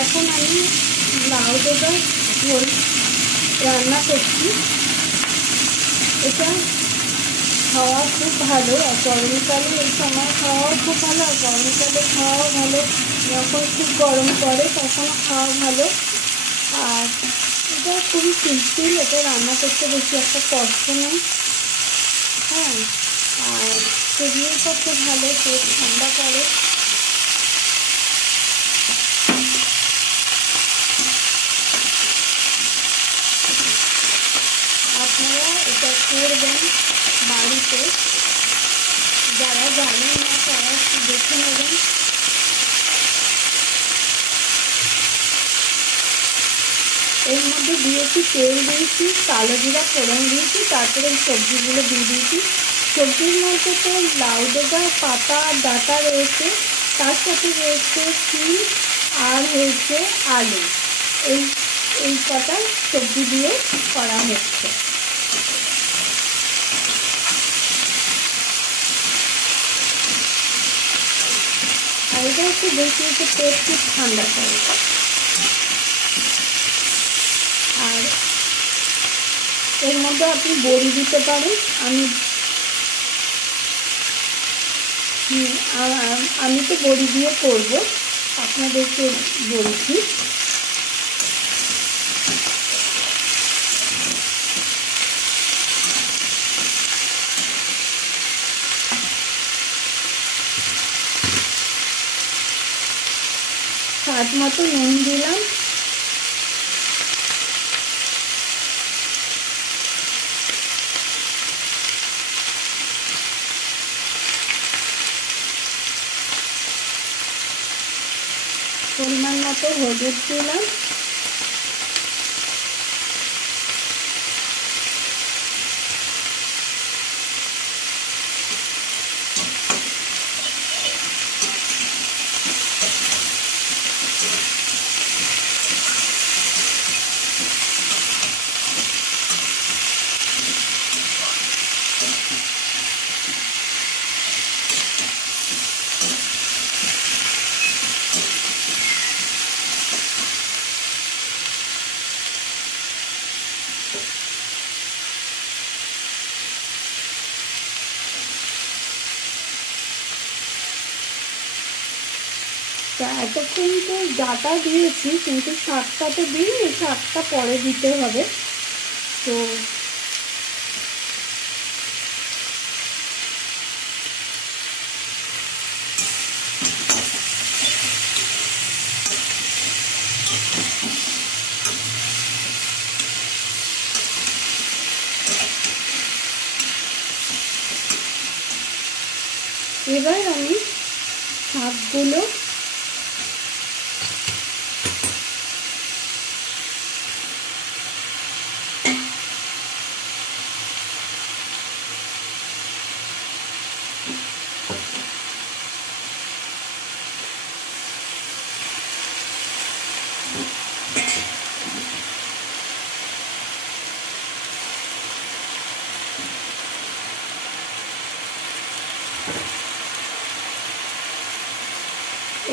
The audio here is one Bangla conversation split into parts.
এখন আমি লাউ ডোকার ঝোল রান্না করছি। এটা খাওয়া খুব ভালো, আর গরমকালে এই সময় খাওয়াও খুব ভালো, আর গরমকালে খাওয়াও ভালো। যখন খুব গরম পড়ে তখনও খাওয়া ভালো। আর এটা খুবই সিম্পল, এটা রান্না করতে বেশি একটা কষ্ট নেই। হ্যাঁ, আর শরীরের পক্ষে ভালো, পেট ঠান্ডা করে। আপনারা এটা করবেন বাড়িতে, যারা জানেন না তারা একটু দেখে নেবেন। এর মধ্যে দিয়েছি তেল, দিয়েছি কালো জিরা ফোড়ন দিয়েছি, তারপরে এই সবজিগুলো দিয়ে দিয়েছি। সবজির মধ্যে তো লাউ ডোকা পাতা ডাঁটা রয়েছে, তার সাথে রয়েছে শিম আর হয়েছে আলু। এই কটা সবজি দিয়ে করা হচ্ছে। আর এটা একটু বেশি একটু পেট খুব ঠান্ডা করে। আর এর মধ্যে আপনি বড়ি দিতে পারেন। আমি তো বড়ি দিয়ে করবো, আপনাদেরকে বলছি। স্বাদ মতো নুন দিলাম। পরিমাণ মতো হলুদ দিলাম। এতক্ষণ তো ডাটা দিয়েছি, কিন্তু শাকটা তো দিই, শাকটা পরে দিতে হবে। তো এবার আমি শাকগুলো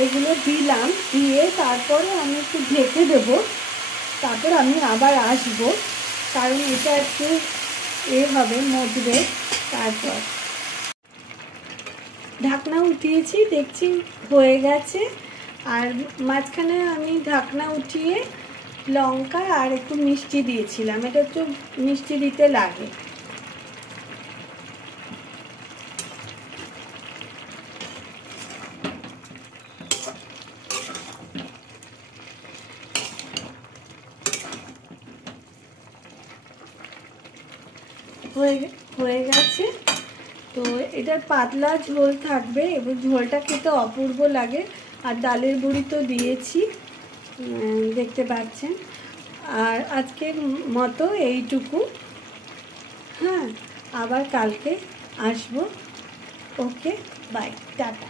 এগুলো দিলাম, দিয়ে তারপরে আমি একটু ঢেকে দেবো। তারপর আমি আবার আসবো, কারণ এটা একটু হবে মজবে। তারপর ঢাকনা উঠিয়েছি, দেখছি হয়ে গেছে। আর মাঝখানে আমি ঢাকনা উঠিয়ে লঙ্কা আর একটু মিষ্টি দিয়েছিলাম, এটা একটু মিষ্টি দিতে লাগে। হয়ে গেছে। তো এটার পাতলা ঝোল থাকবে এবং ঝোলটা খেতে অপূর্ব লাগে। আর ডালের বড়ি তো দিয়েছি, দেখতে পাচ্ছেন। আর আজকের মতো এইটুকু। হ্যাঁ, আবার কালকে আসবো। ওকে, বাই, টাটা।